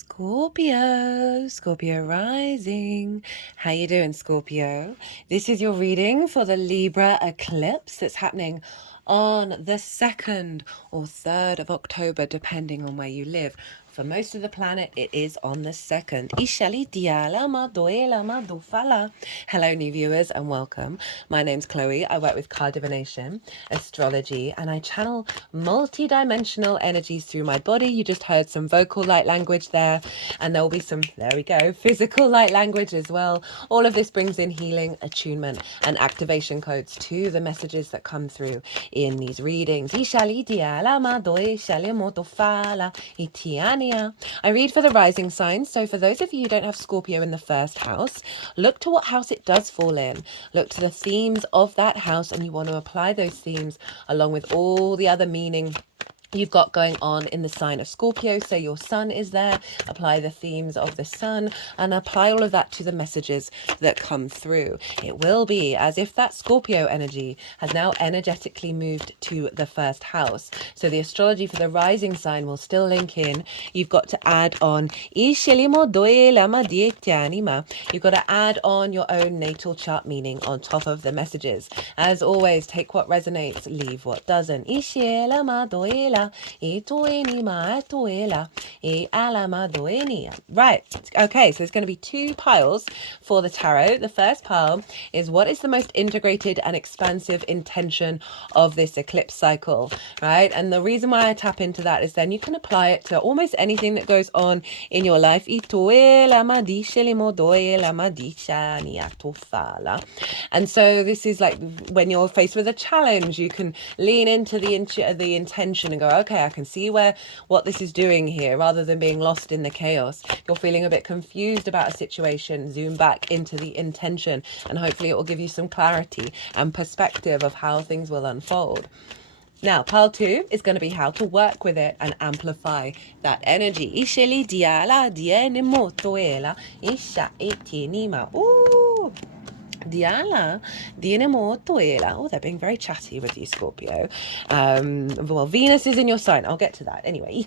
Scorpio rising. How you doing, Scorpio? This is your reading for the Libra eclipse that's happening on the 2nd or 3rd of October, depending on where you live. For most of the planet, it is on the 2nd. Hello, new viewers, and welcome. My name's Chloe. I work with card divination, astrology, and I channel multi-dimensional energies through my body. You just heard some vocal light language there, and there will be some, there we go, physical light language as well. All of this brings in healing, attunement, and activation codes to the messages that come through in these readings. I read for the rising signs. So for those of you who don't have Scorpio in the first house, look to what house it does fall in. Look to the themes of that house, and you want to apply those themes along with all the other meaning you've got going on in the sign of Scorpio. So your sun is there, apply the themes of the sun and apply all of that to the messages that come through. It will be as if that Scorpio energy has now energetically moved to the first house. So the astrology for the rising sign will still link in. You've got to add on, you've got to add on your own natal chart meaning on top of the messages. As always, take what resonates, leave what doesn't. Right, okay, so there's going to be two piles for the tarot. The first pile is what is the most integrated and expansive intention of this eclipse cycle, right? And the reason why I tap into that is then you can apply it to almost anything that goes on in your life. And so this is like when you're faced with a challenge, you can lean into the intention and go, okay, I can see what this is doing here, rather than being lost in the chaos. If you're feeling a bit confused about a situation, zoom back into the intention, and hopefully it will give you some clarity and perspective of how things will unfold. Now, pile 2 is going to be how to work with it and amplify that energy. Ooh. Diala, oh, they're being very chatty with you, Scorpio. Well, Venus is in your sign. I'll get to that. Anyway,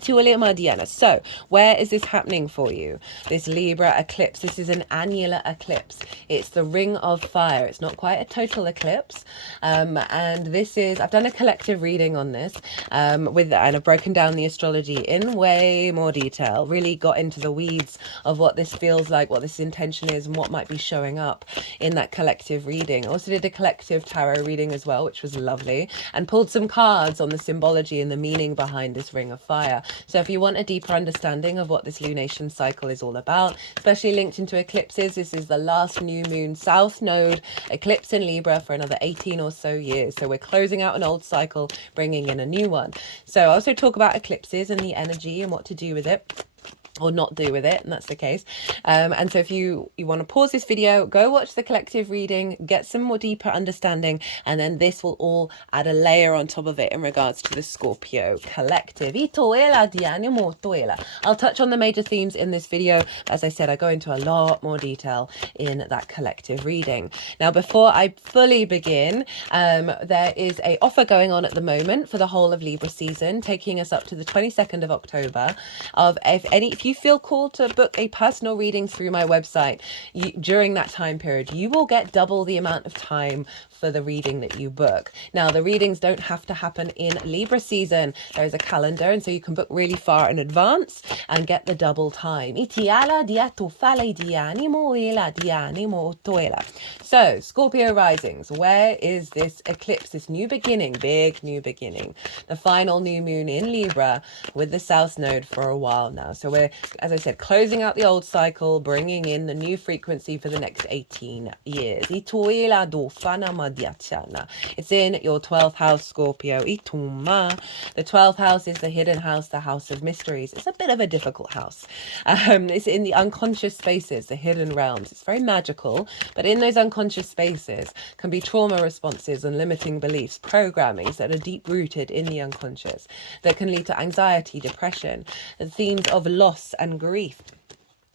so where is this happening for you? This Libra eclipse. This is an annular eclipse. It's the ring of fire. It's not quite a total eclipse. And this is, I've done a collective reading on this and I've broken down the astrology in way more detail, really got into the weeds of what this feels like, what this intention is, and what might be showing up in that collective reading. I also did a collective tarot reading as well, which was lovely, and pulled some cards on the symbology and the meaning behind this ring of fire. So if you want a deeper understanding of what this lunation cycle is all about, especially linked into eclipses, this is the last new moon south node eclipse in Libra for another 18 or so years. So we're closing out an old cycle, bringing in a new one. So I also talk about eclipses and the energy and what to do with it or not do with it, and that's the case. And so if you want to pause this video, go watch the collective reading, get some more deeper understanding, and then this will all add a layer on top of it in regards to the Scorpio collective. I'll touch on the major themes in this video. As I said, I go into a lot more detail in that collective reading. Now, before I fully begin, there is an offer going on at the moment for the whole of Libra season, taking us up to the 22nd of October. If you feel called to book a personal reading through my website during that time period, you will get double the amount of time for the reading that you book. Now, the readings don't have to happen in Libra season. There is a calendar, and so you can book really far in advance and get the double time. So, Scorpio risings, where is this eclipse, this new beginning, big new beginning? The final new moon in Libra with the South Node for a while now. So we're, as I said, closing out the old cycle, bringing in the new frequency for the next 18 years. It's in your 12th house, Scorpio. The 12th house is the hidden house, the house of mysteries. It's a bit of a difficult house. It's in the unconscious spaces, the hidden realms. It's very magical, but in those unconscious spaces can be trauma responses and limiting beliefs, programmings that are deep rooted in the unconscious that can lead to anxiety, depression, and themes of loss and grief.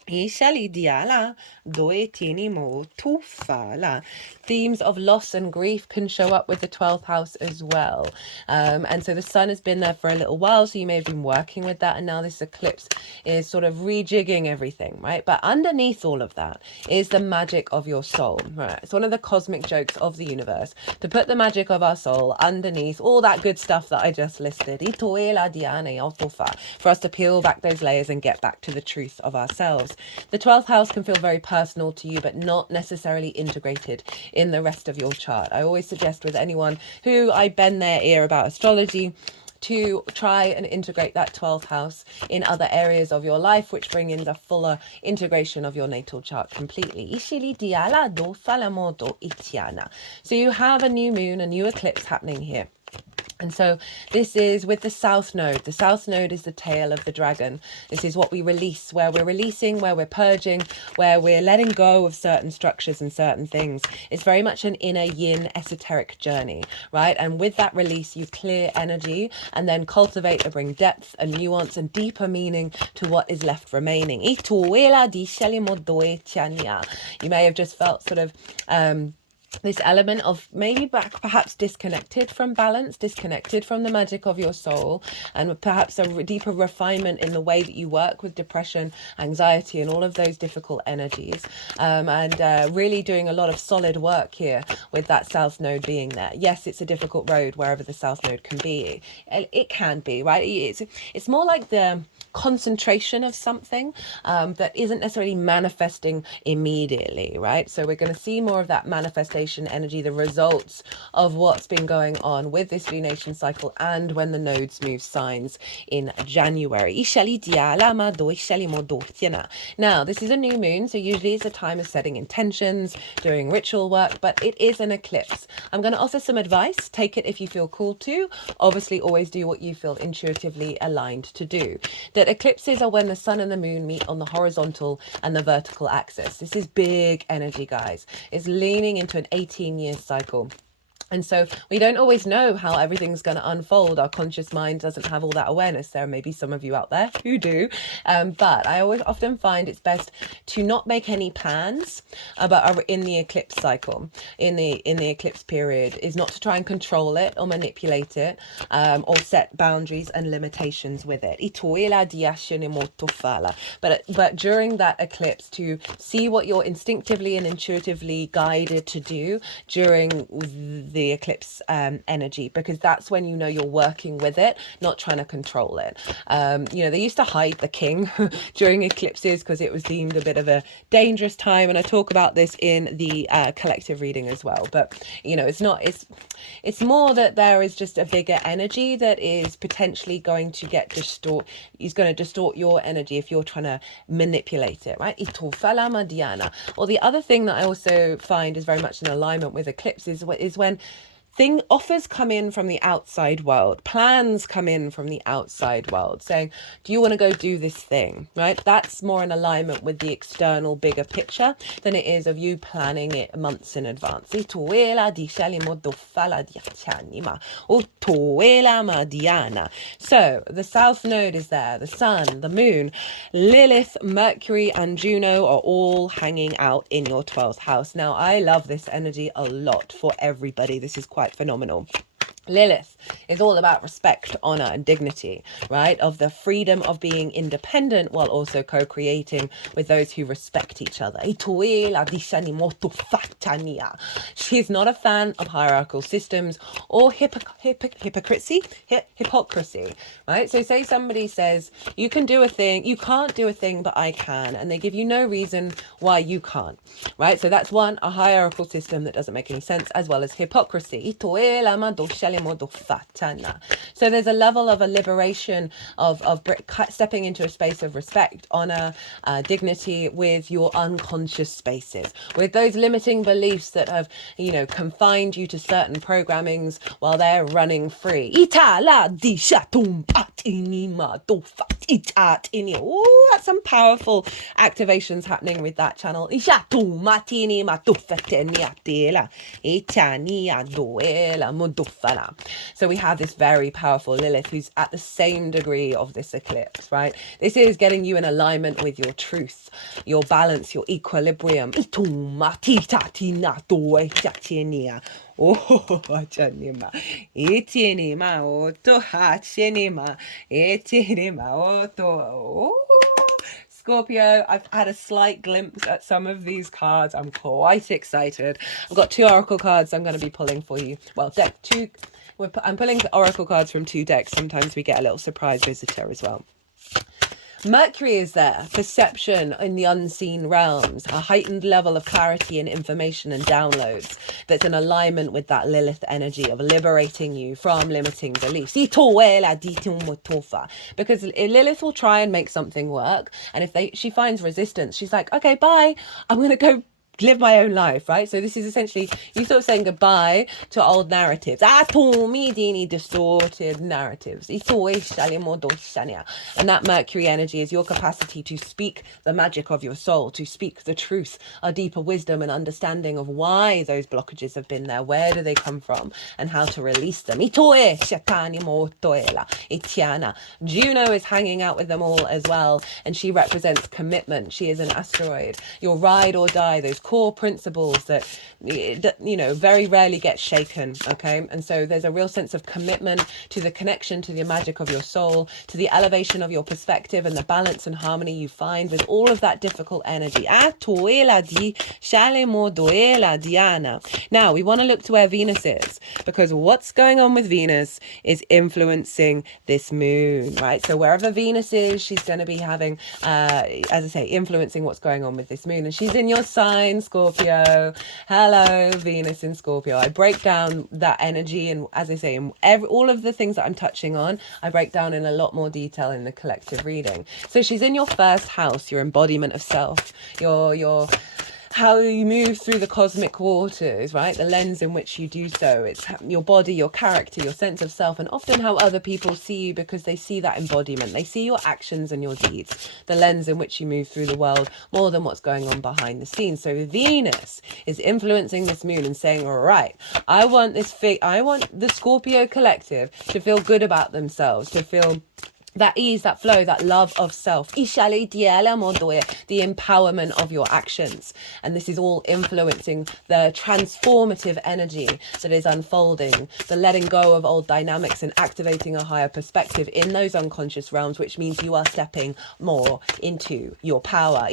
Ishali diala doi tini mo tufala. Themes of loss and grief can show up with the 12th house as well. And so the sun has been there for a little while, so you may have been working with that, and now this eclipse is sort of rejigging everything, right? But underneath all of that is the magic of your soul, right? It's one of the cosmic jokes of the universe to put the magic of our soul underneath all that good stuff that I just listed. For us to peel back those layers and get back to the truth of ourselves. The 12th house can feel very personal to you, but not necessarily integrated in the rest of your chart. I always suggest with anyone who I bend their ear about astrology to try and integrate that 12th house in other areas of your life, which bring in the fuller integration of your natal chart completely. So you have a new moon, a new eclipse happening here. And so this is with the South Node. The South Node is the tail of the dragon. This is what we release, where we're releasing, where we're purging, where we're letting go of certain structures and certain things. It's very much an inner yin esoteric journey, right? And with that release, you clear energy and then cultivate and bring depth and nuance and deeper meaning to what is left remaining. You may have just felt sort of this element of maybe perhaps disconnected from balance, disconnected from the magic of your soul, and perhaps a deeper refinement in the way that you work with depression, anxiety, and all of those difficult energies. And really doing a lot of solid work here with that South Node being there. Yes, it's a difficult road wherever the South Node can be. It can be, right? It's more like the concentration of something that isn't necessarily manifesting immediately, right? So we're going to see more of that manifestation energy, the results of what's been going on with this lunation cycle and when the nodes move signs in January. Now, this is a new moon, so usually it's a time of setting intentions, doing ritual work, but it is an eclipse. I'm going to offer some advice. Take it if you feel called to. Obviously, always do what you feel intuitively aligned to do. That eclipses are when the sun and the moon meet on the horizontal and the vertical axis. This is big energy, guys. It's leaning into an 18-year cycle. And so we don't always know how everything's going to unfold. Our conscious mind doesn't have all that awareness. There may be some of you out there who do. But I often find it's best to not make any plans about in the eclipse cycle, in the eclipse period, is not to try and control it or manipulate it, or set boundaries and limitations with it. But during that eclipse, to see what you're instinctively and intuitively guided to do during the eclipse energy, because that's when you know you're working with it, not trying to control it. They used to hide the king during eclipses because it was deemed a bit of a dangerous time, and I talk about this in the collective reading as well. But it's more that there is just a bigger energy that is potentially going to distort your energy if you're trying to manipulate it, right? Or the other thing that I also find is very much in alignment with eclipses is when offers come in from the outside world, plans come in from the outside world saying, do you want to go do this thing, right? That's more in alignment with the external bigger picture than it is of you planning it months in advance. So the South Node is there, the sun, the moon, Lilith, Mercury, and Juno are all hanging out in your 12th house. Now, I love this energy a lot for everybody. This is quite phenomenal. Lilith is all about respect, honor, and dignity, right? Of the freedom of being independent while also co-creating with those who respect each other. She's not a fan of hierarchical systems or hypocrisy, right? So say somebody says, you can do a thing, you can't do a thing, but I can. And they give you no reason why you can't, right? So that's one, a hierarchical system that doesn't make any sense, as well as hypocrisy. So there's a level of a liberation of stepping into a space of respect, honor, dignity with your unconscious spaces, with those limiting beliefs that have, confined you to certain programmings while they're running free. Oh, that's some powerful activations happening with that channel. Lilithema. So we have this very powerful Lilith who's at the same degree of this eclipse, right? This is getting you in alignment with your truth, your balance, your equilibrium. Oh, Chanima, Itinima, Oto Hachinima, Itinima, Oto. Scorpio, I've had a slight glimpse at some of these cards. I'm quite excited. I've got 2 oracle cards I'm going to be pulling for you. Well, deck 2. I'm pulling oracle cards from 2 decks. Sometimes we get a little surprise visitor as well. Mercury is there, perception in the unseen realms, a heightened level of clarity and information and downloads that's in alignment with that Lilith energy of liberating you from limiting beliefs. Because Lilith will try and make something work, and if she finds resistance, she's like, okay, bye, I'm going to go live my own life, right? So this is essentially you sort of saying goodbye to old narratives. Distorted narratives. And that Mercury energy is your capacity to speak the magic of your soul, to speak the truth, a deeper wisdom and understanding of why those blockages have been there, where do they come from, and how to release them. Juno is hanging out with them all as well, and she represents commitment. She is an asteroid. Your ride or die, those core principles that very rarely get shaken. Okay, and so there's a real sense of commitment to the connection to the magic of your soul, to the elevation of your perspective and the balance and harmony you find with all of that difficult energy. Now we want to look to where Venus is, because what's going on with Venus is influencing this moon, right? So wherever Venus is, she's going to be having as I say, influencing what's going on with this moon, and she's in your sign, Scorpio. Hello, Venus in Scorpio. I break down that energy, and as I say, all of the things that I'm touching on, I break down in a lot more detail in the collective reading. So she's in your first house, your embodiment of self, your how you move through the cosmic waters, right? The lens in which you do so. It's your body, your character, your sense of self, and often how other people see you, because they see that embodiment. They see your actions and your deeds, the lens in which you move through the world, more than what's going on behind the scenes. So Venus is influencing this moon and saying, all right, I want the Scorpio collective to feel good about themselves, to feel that ease, that flow, that love of self, the empowerment of your actions. And this is all influencing the transformative energy that is unfolding, the letting go of old dynamics and activating a higher perspective in those unconscious realms, which means you are stepping more into your power.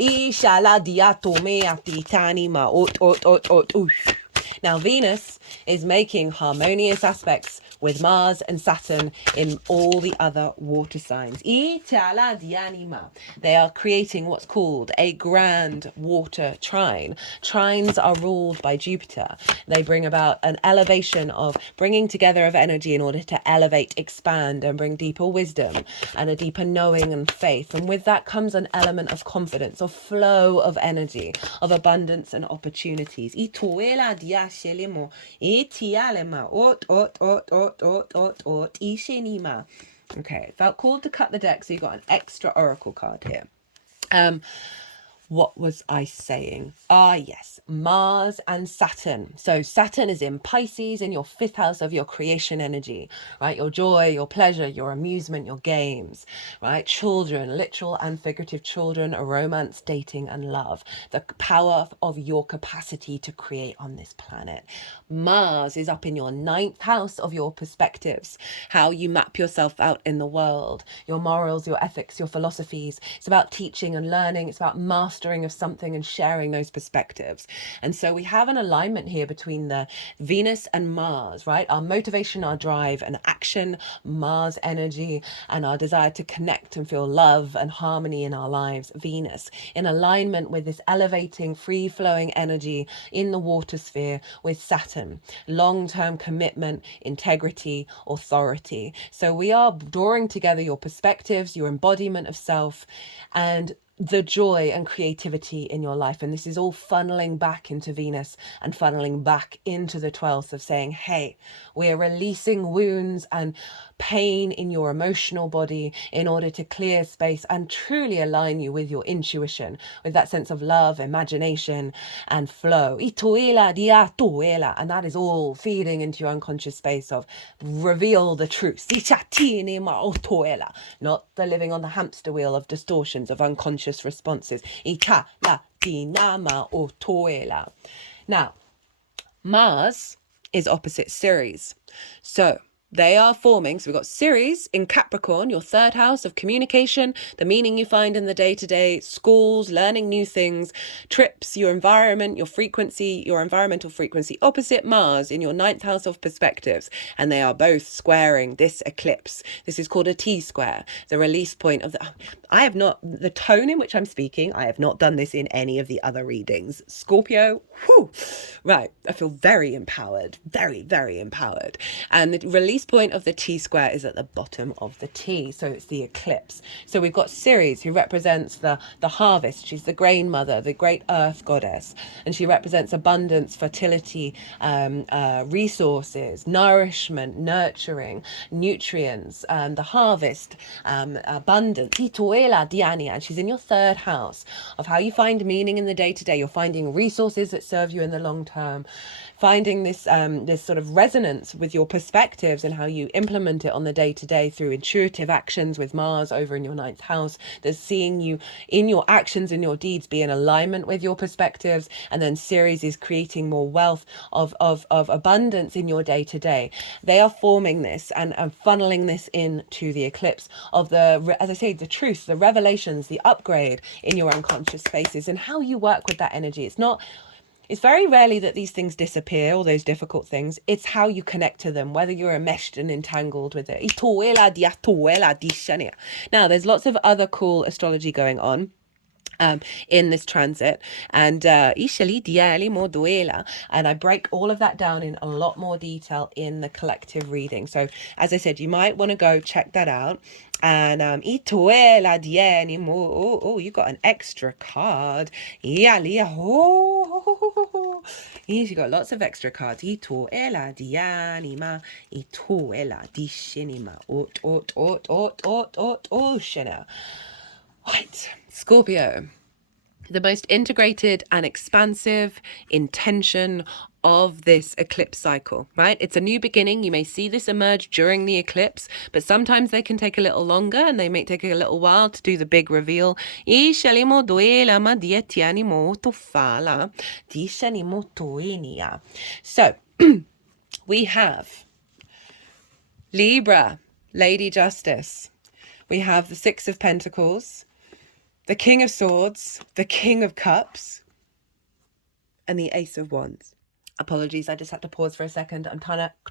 Now, Venus is making harmonious aspects with Mars and Saturn in all the other water signs. They are creating what's called a grand water trine. Trines are ruled by Jupiter. They bring about an elevation of bringing together of energy in order to elevate, expand, and bring deeper wisdom and a deeper knowing and faith. And with that comes an element of confidence, of flow of energy, of abundance and opportunities. Okay, felt called to cut the deck, so you got an extra oracle card here. What was I saying? Yes, Mars and Saturn. So Saturn is in Pisces, in your 5th house of your creation energy, right? Your joy, your pleasure, your amusement, your games, right? Children, literal and figurative children, romance, dating, and love. The power of your capacity to create on this planet. Mars is up in your 9th house of your perspectives, how you map yourself out in the world, your morals, your ethics, your philosophies. It's about teaching and learning. It's about mastering of something and sharing those perspectives. And so we have an alignment here between the Venus and Mars, right? Our motivation, our drive and action, Mars energy, and our desire to connect and feel love and harmony in our lives, Venus, in alignment with this elevating, free-flowing energy in the water sphere with Saturn, long-term commitment, integrity, authority. So we are drawing together your perspectives, your embodiment of self, and the joy and creativity in your life. And this is all funneling back into Venus and funneling back into the 12th of saying, hey, we're releasing wounds and pain in your emotional body in order to clear space and truly align you with your intuition, with that sense of love, imagination, and flow. Ituela dia tuela. And that is all feeding into your unconscious space of reveal the truth. Not the living on the hamster wheel of distortions of unconscious responses. Now, Mars is opposite Ceres. So they are forming, so we've got Ceres in Capricorn, your third house of communication, the meaning you find in the day-to-day, schools, learning new things, trips, your environment, your frequency, your environmental frequency, opposite Mars in your ninth house of perspectives. And they are both squaring this eclipse. This is called a T-square, the release point of the tone in which I'm speaking, I have not done this in any of the other readings. Scorpio, whew, right, I feel very empowered, very, very empowered. And the release point of the T-square is at the bottom of the T, so it's the eclipse. So we've got Ceres, who represents the harvest. She's the grain mother, the great earth goddess, and she represents abundance, fertility, resources, nourishment, nurturing, nutrients, the harvest, abundance. And she's in your third house of how you find meaning in the day-to-day. You're finding resources that serve you in the long term, finding this this sort of resonance with your perspectives and how you implement it on the day-to-day through intuitive actions with Mars over in your ninth house. There's seeing you in your actions and your deeds be in alignment with your perspectives, and then Ceres is creating more wealth of abundance in your day-to-day. They are forming this and funneling this into the eclipse of the, as I say, the truth, the revelations, the upgrade in your unconscious spaces, and how you work with that energy. It's very rarely that these things disappear, all those difficult things. It's how you connect to them, whether you're enmeshed and entangled with it. Now, there's lots of other cool astrology going on in this transit, and I break all of that down in a lot more detail in the collective reading. So as I said, you might want to go check that out. And you got an extra card. You got lots of extra cards. Right, Scorpio, the most integrated and expansive intention of this eclipse cycle, right? It's a new beginning. You may see this emerge during the eclipse, but sometimes they can take a little longer and they may take a little while to do the big reveal. So we have Libra, Lady Justice. We have the Six of Pentacles, the King of Swords, the King of Cups, and the Ace of Wands. Apologies, I just had to pause for a second. I'm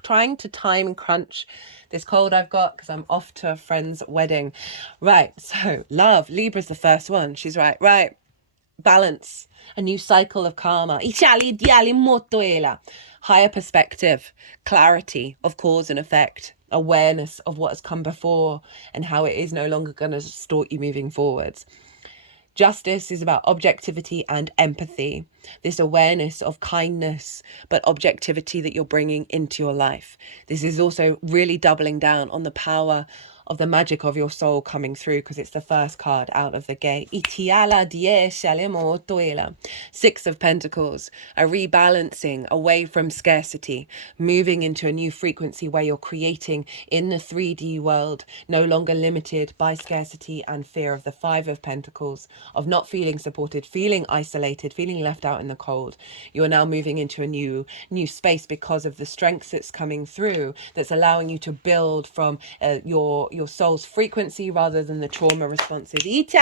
trying to time crunch this cold I've got because I'm off to a friend's wedding. Right, so love, Libra's the first one. She's right. Balance, a new cycle of karma. Higher perspective, clarity of cause and effect, awareness of what has come before and how it is no longer going to distort you moving forwards. Justice is about objectivity and empathy, this awareness of kindness, but objectivity that you're bringing into your life. This is also really doubling down on the power of the magic of your soul coming through, because it's the first card out of the gate. Six of Pentacles, a rebalancing away from scarcity, moving into a new frequency where you're creating in the 3D world, no longer limited by scarcity and fear of the Five of Pentacles, of not feeling supported, feeling isolated, feeling left out in the cold. You're now moving into a new space because of the strength that's coming through, that's allowing you to build from your soul's frequency rather than the trauma responses. There's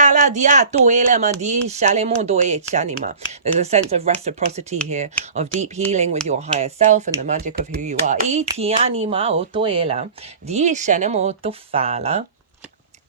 a sense of reciprocity here, of deep healing with your higher self and the magic of who you are.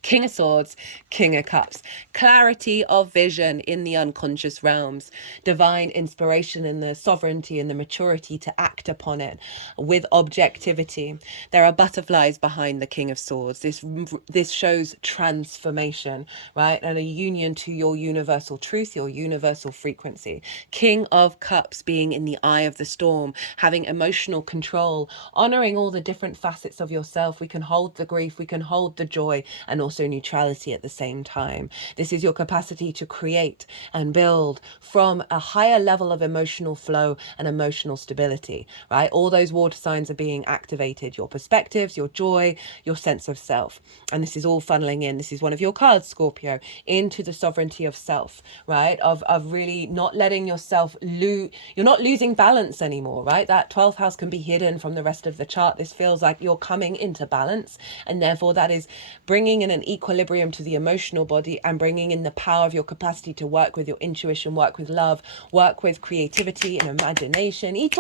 King of Swords, King of Cups, clarity of vision in the unconscious realms, divine inspiration and the sovereignty and the maturity to act upon it with objectivity. There are butterflies behind the King of Swords. This shows transformation, right? And a union to your universal truth, your universal frequency. King of Cups being in the eye of the storm, having emotional control, honoring all the different facets of yourself. We can hold the grief, we can hold the joy, and also neutrality at the same time. This is your capacity to create and build from a higher level of emotional flow and emotional stability, right? All those water signs are being activated, your perspectives, your joy, your sense of self. And this is all funneling in. This is one of your cards, Scorpio, into the sovereignty of self, right? Of really not letting yourself lose, you're not losing balance anymore, right? That 12th house can be hidden from the rest of the chart. This feels like you're coming into balance, and therefore that is bringing in an equilibrium to the emotional body and bringing in the power of your capacity to work with your intuition, work with love, work with creativity and imagination. Ace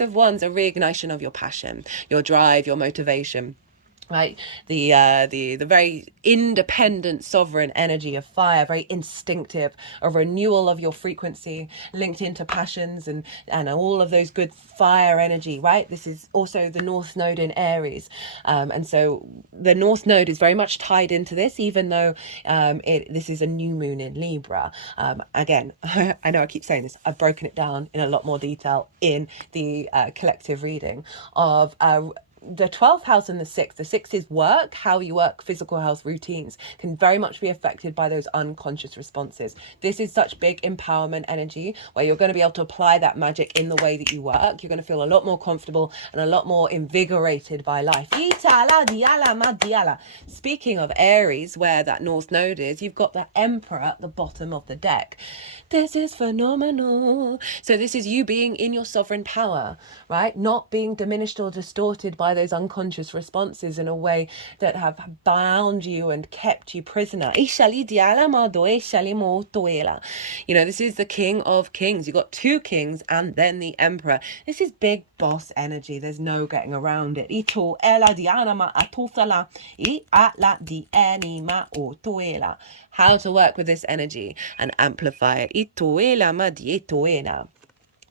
of Wands, a reignition of your passion, your drive, your motivation. Right, the very independent, sovereign energy of fire, very instinctive, a renewal of your frequency, linked into passions and all of those good fire energy. Right, this is also the North Node in Aries, and so the North Node is very much tied into this, even though this is a new moon in Libra. Again, I know I keep saying this. I've broken it down in a lot more detail in the collective reading of the 12th house and the 6th. The 6th is work, how you work, physical health, routines, can very much be affected by those unconscious responses. This is such big empowerment energy where you're going to be able to apply that magic in the way that you work. You're going to feel a lot more comfortable and a lot more invigorated by life. Speaking of Aries, where that North Node is, you've got the Emperor at the bottom of the deck. This is phenomenal. So this is you being in your sovereign power, right? Not being diminished or distorted by those unconscious responses in a way that have bound you and kept you prisoner. You know, this is the King of Kings. You've got two kings and then the Emperor. This is big boss energy. There's no getting around it. How to work with this energy and amplify it.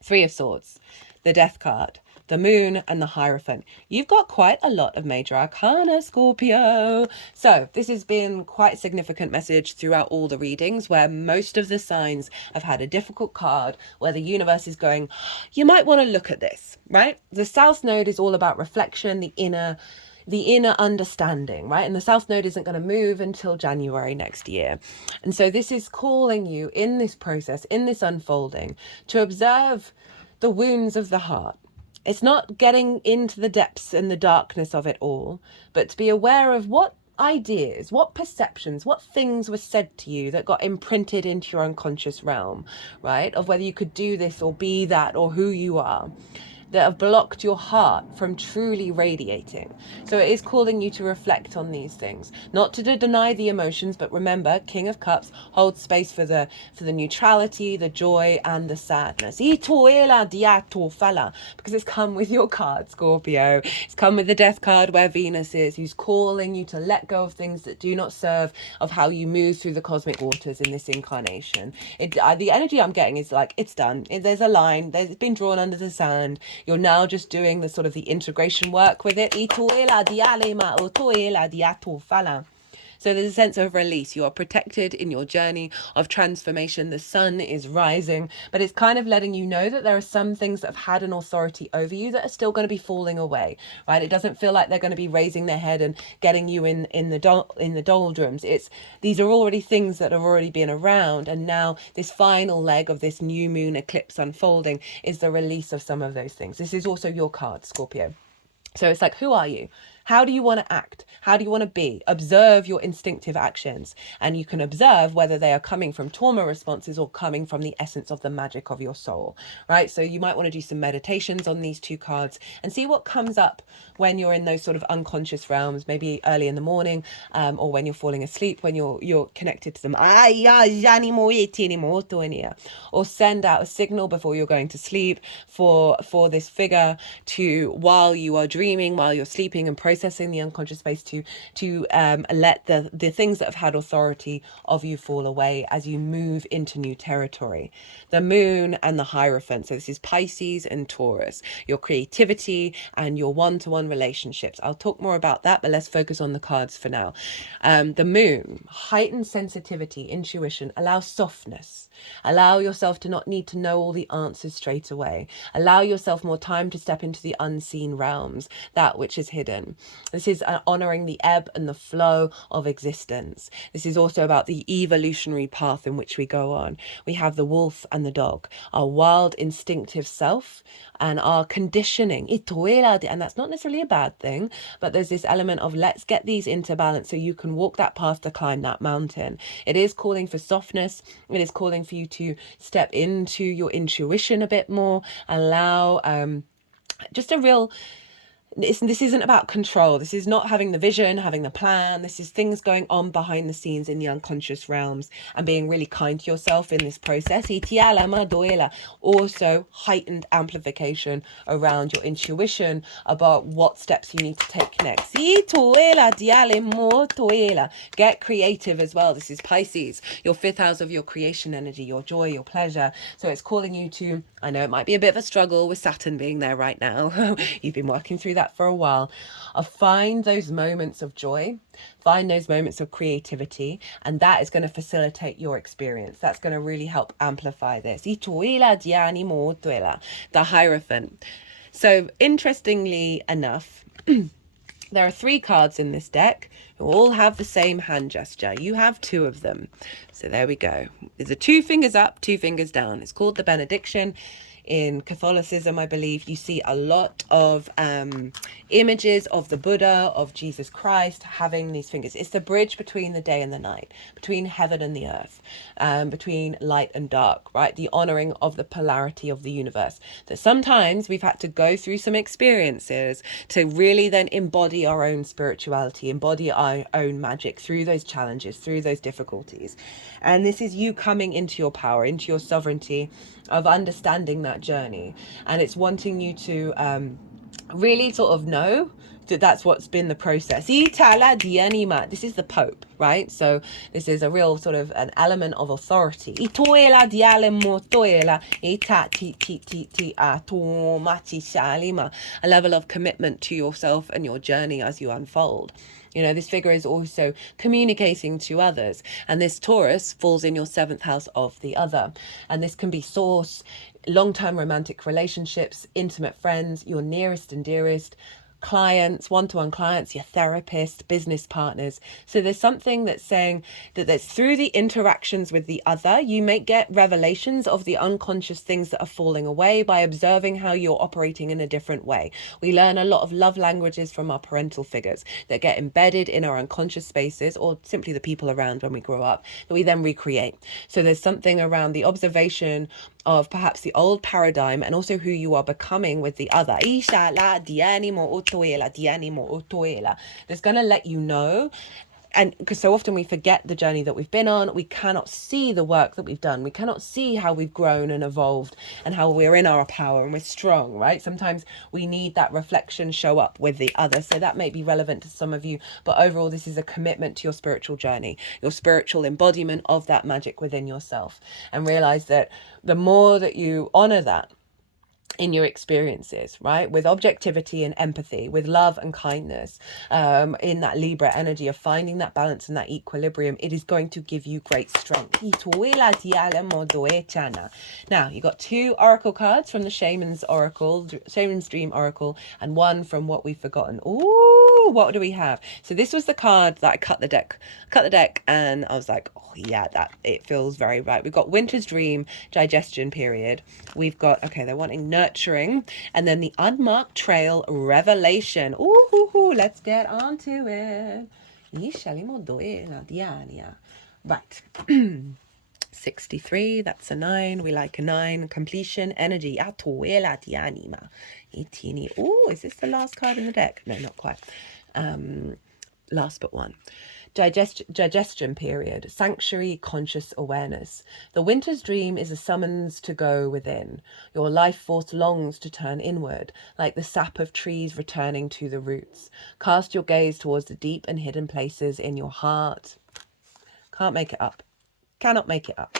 Three of Swords, the Death card, the Moon and the Hierophant. You've got quite a lot of major arcana, Scorpio. So this has been quite a significant message throughout all the readings, where most of the signs have had a difficult card where the universe is going, you might want to look at this, right? The South Node is all about reflection, the inner understanding, right? And the South Node isn't going to move until January next year. And so this is calling you in this process, in this unfolding, to observe the wounds of the heart. It's not getting into the depths and the darkness of it all, but to be aware of what ideas, what perceptions, what things were said to you that got imprinted into your unconscious realm, right? Of whether you could do this or be that or who you are, that have blocked your heart from truly radiating. So it is calling you to reflect on these things, not to deny the emotions, but remember, King of Cups holds space for the neutrality, the joy, and the sadness. Because it's come with your card, Scorpio. It's come with the Death card where Venus is, who's calling you to let go of things that do not serve of how you move through the cosmic waters in this incarnation. The energy I'm getting is like, it's done. There's a line. It's been drawn under the sand. You're now just doing the sort of the integration work with it. So there's a sense of release. You are protected in your journey of transformation. The sun is rising, but it's kind of letting you know that there are some things that have had an authority over you that are still going to be falling away, right? It doesn't feel like they're going to be raising their head and getting you in the doldrums. These are already things that have already been around, and now this final leg of this new moon eclipse unfolding is the release of some of those things. This is also your card, Scorpio. So it's like, who are you? How do you want to act? How do you want to be? Observe your instinctive actions, and you can observe whether they are coming from trauma responses or coming from the essence of the magic of your soul, right? So you might want to do some meditations on these two cards and see what comes up when you're in those sort of unconscious realms, maybe early in the morning, or when you're falling asleep, when you're connected to them. Or send out a signal before you're going to sleep for this figure to, while you are dreaming, while you're sleeping and processing processing the unconscious space to let the things that have had authority of you fall away as you move into new territory. The moon and the Hierophant. So this is Pisces and Taurus, your creativity and your one-to-one relationships. I'll talk more about that, but let's focus on the cards for now. The moon, heightened sensitivity, intuition, allow softness. Allow yourself to not need to know all the answers straight away. Allow yourself more time to step into the unseen realms, that which is hidden. This is honoring the ebb and the flow of existence. This is also about the evolutionary path in which we go on. We have the wolf and the dog, our wild instinctive self and our conditioning. And that's not necessarily a bad thing, but there's this element of let's get these into balance so you can walk that path to climb that mountain. It is calling for softness. It is calling for you to step into your intuition a bit more, allow just a real this isn't about control. This is not having the vision, having the plan. This is things going on behind the scenes in the unconscious realms and being really kind to yourself in this process. Also heightened amplification around your intuition about what steps you need to take next. Get creative as well. This is Pisces, your 5th house of your creation energy, your joy, your pleasure. So it's calling you to, I know it might be a bit of a struggle with Saturn being there right now. You've been working through that for a while. Find those moments of joy, find those moments of creativity, and that is going to facilitate your experience. That's going to really help amplify this. The Hierophant. So interestingly enough, there are 3 cards in this deck who all have the same hand gesture. You have 2 of them. So there we go. There's a 2 fingers up, 2 fingers down. It's called the benediction. In Catholicism, I believe, you see a lot of images of the Buddha, of Jesus Christ, having these fingers. It's the bridge between the day and the night, between heaven and the earth, between light and dark, right? The honoring of the polarity of the universe. That sometimes we've had to go through some experiences to really then embody our own spirituality, embody our own magic through those challenges, through those difficulties. And this is you coming into your power, into your sovereignty of understanding that journey. And it's wanting you to really sort of know that that's what's been the process. This is the Pope, right? So this is a real sort of an element of authority. A level of commitment to yourself and your journey as you unfold. You know, this figure is also communicating to others. And this Taurus falls in your 7th house of the other. And this can be source, long-term romantic relationships, intimate friends, your nearest and dearest, clients, one-to-one clients, your therapist, business partners. So there's something that's saying that that's through the interactions with the other, you may get revelations of the unconscious things that are falling away by observing how you're operating in a different way. We learn a lot of love languages from our parental figures that get embedded in our unconscious spaces, or simply the people around when we grow up, that we then recreate. So there's something around the observation of perhaps the old paradigm and also who you are becoming with the other. That's going to let you know. And because so often we forget the journey that we've been on, we cannot see the work that we've done. We cannot see how we've grown and evolved and how we're in our power and we're strong, right? Sometimes we need that reflection show up with the other. So that may be relevant to some of you. But overall, this is a commitment to your spiritual journey, your spiritual embodiment of that magic within yourself. And realize that the more that you honor that in your experiences, right, with objectivity and empathy, with love and kindness, in that Libra energy of finding that balance and that equilibrium, it is going to give you great strength. Now, you got 2 oracle cards from the Shaman's Oracle, Shaman's Dream Oracle, and 1 from What We've Forgotten. Ooh, what do we have? So this was the card that I cut the deck, and I was like, oh yeah, that it feels very right. We've got Winter's Dream, digestion period. We've got, okay, they're wanting nurturing, and then the unmarked trail, revelation. Ooh, let's get on to it. Right. 63, that's a 9. We like a 9. Completion energy. Oh, is this the last card in the deck? No, not quite. Last but one. digestion period, sanctuary, conscious awareness. The winter's dream is a summons to go within. Your life force longs to turn inward, like the sap of trees returning to the roots. Cast your gaze towards the deep and hidden places in your heart. Can't make it up. Cannot make it up.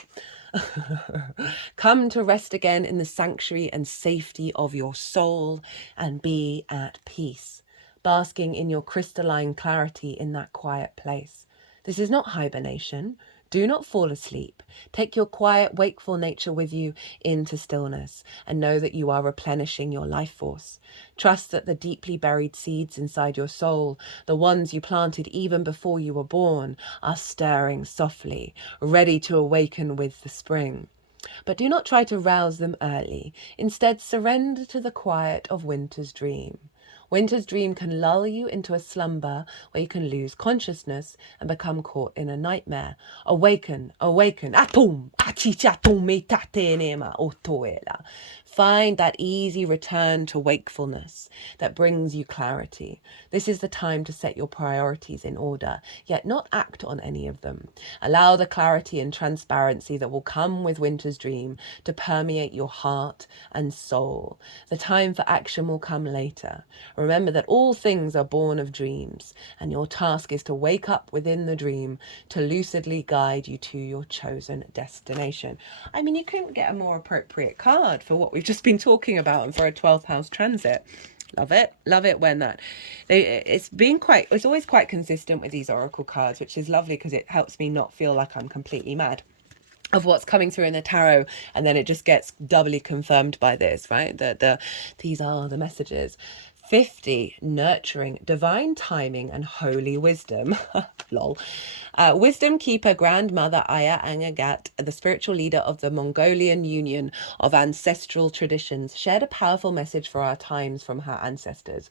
Come to rest again in the sanctuary and safety of your soul and be at peace, basking in your crystalline clarity in that quiet place. This is not hibernation. Do not fall asleep. Take your quiet, wakeful nature with you into stillness and know that you are replenishing your life force. Trust that the deeply buried seeds inside your soul, the ones you planted even before you were born, are stirring softly, ready to awaken with the spring. But do not try to rouse them early. Instead, surrender to the quiet of winter's dream. Winter's dream can lull you into a slumber where you can lose consciousness and become caught in a nightmare. Awaken, awaken. Atum, achichatum tatenema otoela. Find that easy return to wakefulness that brings you clarity. This is the time to set your priorities in order, yet not act on any of them. Allow the clarity and transparency that will come with winter's dream to permeate your heart and soul. The time for action will come later. Remember that all things are born of dreams, and your task is to wake up within the dream to lucidly guide you to your chosen destination. I mean, you couldn't get a more appropriate card for what we've just been talking about and for a 12th house transit. Love it when that it's always quite consistent with these oracle cards, which is lovely because it helps me not feel like I'm completely mad of what's coming through in the tarot, and then it just gets doubly confirmed by this, right? These are the messages. 50, nurturing, divine timing, and holy wisdom. Lol. Wisdom keeper grandmother Aya Angagat, the spiritual leader of the Mongolian Union of Ancestral Traditions, shared a powerful message for our times from her ancestors.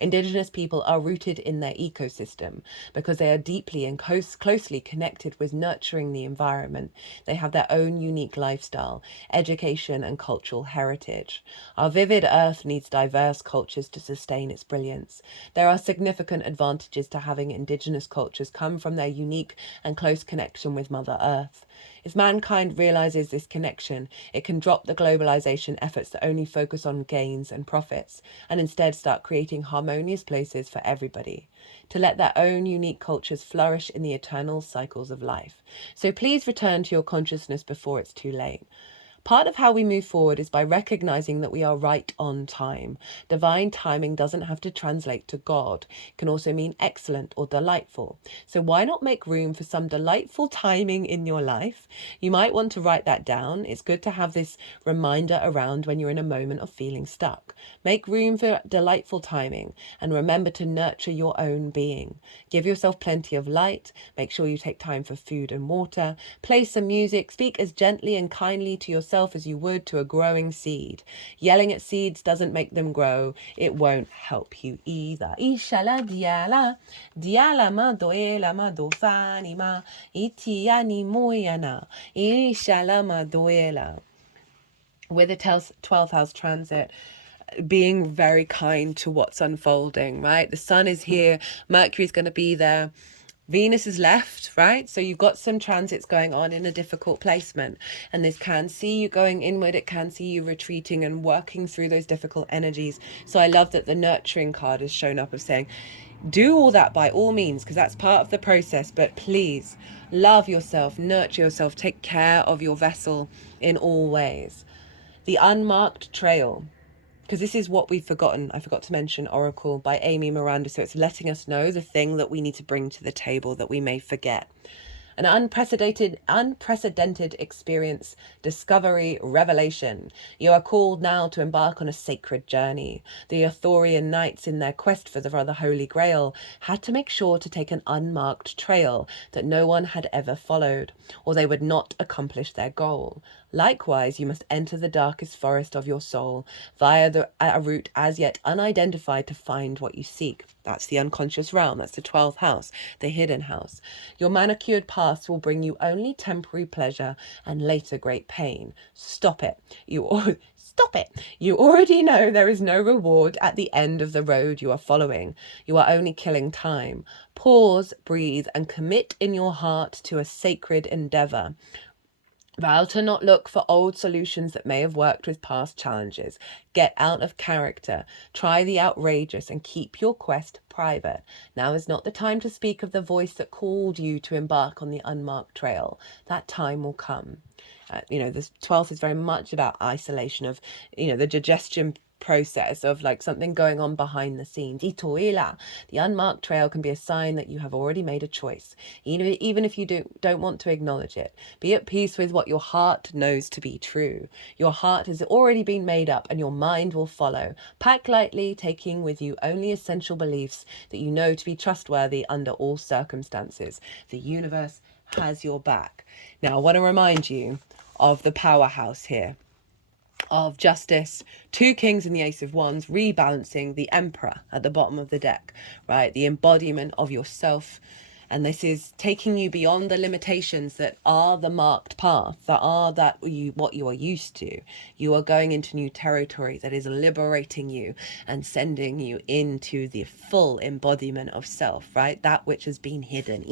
Indigenous people are rooted in their ecosystem because they are deeply and closely connected with nurturing the environment. They have their own unique lifestyle, education, and cultural heritage. Our vivid earth needs diverse cultures to sustain its brilliance. There are significant advantages to having indigenous cultures come from their unique and close connection with Mother Earth. If mankind realizes this connection, it can drop the globalization efforts that only focus on gains and profits, and instead start creating harmonious places for everybody, to let their own unique cultures flourish in the eternal cycles of life. So please return to your consciousness before it's too late. Part of how we move forward is by recognizing that we are right on time. Divine timing doesn't have to translate to God. It can also mean excellent or delightful. So why not make room for some delightful timing in your life? You might want to write that down. It's good to have this reminder around when you're in a moment of feeling stuck. Make room for delightful timing and remember to nurture your own being. Give yourself plenty of light. Make sure you take time for food and water. Play some music. Speak as gently and kindly to yourself as you would to a growing seed. Yelling at seeds doesn't make them grow. It won't help you either. Ishala diala, diala ma doela ma dofani ma, itiani moyana, ishala ma doela. With the 12th house transit, being very kind to what's unfolding, right? The sun is here, Mercury's going to be there, Venus is left, right? So you've got some transits going on in a difficult placement, and this can see you going inward, it can see you retreating and working through those difficult energies. So I love that the nurturing card has shown up of saying, do all that by all means, because that's part of the process, but please love yourself, nurture yourself, take care of your vessel in all ways. The unmarked trail, because this is what we've forgotten. I forgot to mention Oracle by Amy Miranda. So it's letting us know the thing that we need to bring to the table that we may forget. An unprecedented experience, discovery, revelation. You are called now to embark on a sacred journey. The Arthurian knights, in their quest for the Holy Grail, had to make sure to take an unmarked trail that no one had ever followed, or they would not accomplish their goal. Likewise, you must enter the darkest forest of your soul via a route as yet unidentified to find what you seek. That's the unconscious realm. That's the 12th house, the hidden house. Your manicured path past will bring you only temporary pleasure and later great pain. Stop it. Stop it. You already know there is no reward at the end of the road you are following. You are only killing time. Pause, breathe, and commit in your heart to a sacred endeavor. Vow to not look for old solutions that may have worked with past challenges. Get out of character. Try the outrageous and keep your quest private. Now is not the time to speak of the voice that called you to embark on the unmarked trail. That time will come. The 12th is very much about isolation of, the digestion process of like something going on behind the scenes. Itoila. The unmarked trail can be a sign that you have already made a choice, even if you don't want to acknowledge it. Be at peace with what your heart knows to be true. Your heart has already been made up and your mind will follow. Pack lightly, taking with you only essential beliefs that you know to be trustworthy under all circumstances. The universe has your back. Now, I want to remind you of the powerhouse here of justice, 2 kings and the ace of wands, rebalancing the emperor at the bottom of the deck, right? The embodiment of yourself. And this is taking you beyond the limitations that are the marked path, that are what you are used to. You are going into new territory that is liberating you and sending you into the full embodiment of self, right? That which has been hidden.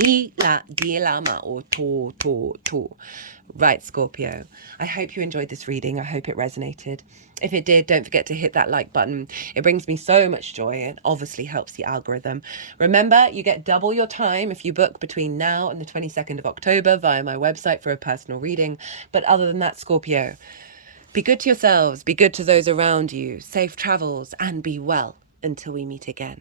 Right, Scorpio. I hope you enjoyed this reading. I hope it resonated. If it did, don't forget to hit that like button. It brings me so much joy and obviously helps the algorithm. Remember, you get double your time if you book between now and the 22nd of October via my website for a personal reading. But other than that, Scorpio, be good to yourselves, be good to those around you, safe travels, and be well until we meet again.